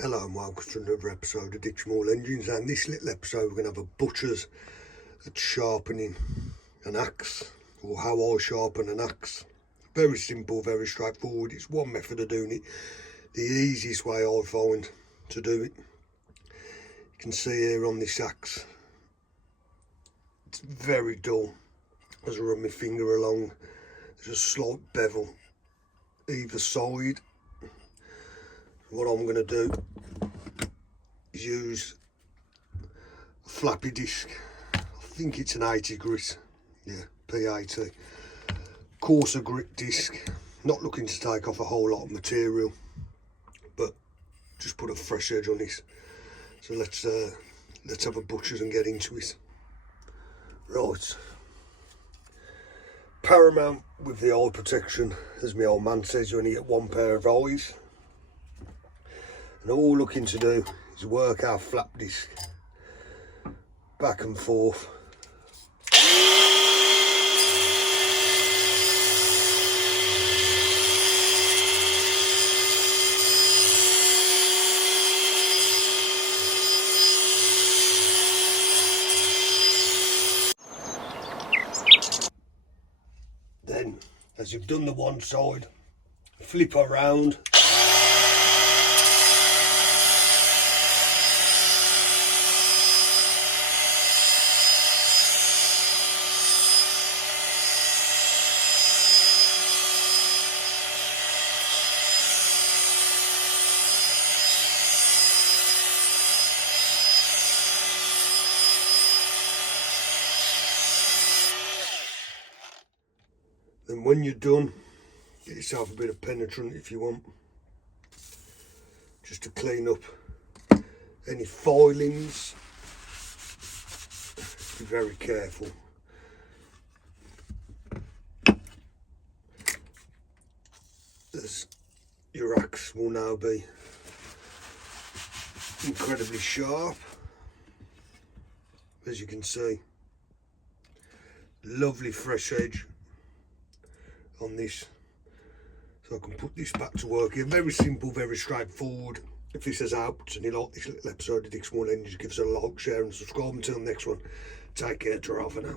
Hello and welcome to another episode of Dick Small Engines, and this little episode we're going to have a butcher's at sharpening an axe, or how I sharpen an axe. Very simple, very straightforward. It's one method of doing it, the easiest way I find to do it. You can see here on this axe, it's very dull. As I run my finger along, there's a slight bevel either side. What I'm going to do is use a flappy disc. I think it's an 80 grit, yeah, P80. Coarser grit disc. Not looking to take off a whole lot of material, but just put a fresh edge on this. So let's have a butcher's and get into it. Right. Paramount with the eye protection, as my old man says, you only get one pair of eyes. And all we're looking to do is work our flap disc back and forth. Then, as you've done the one side, flip around. Then when you're done, get yourself a bit of penetrant if you want, just to clean up any filings. Be very careful. As your axe will now be incredibly sharp, as you can see. Lovely fresh edge on this, so I can put this back to work here. Very simple, very straightforward. If this has helped and you like this little episode of Dick Small Engines, give us a like, share and subscribe. Until the next one, take care, ta-ra for now.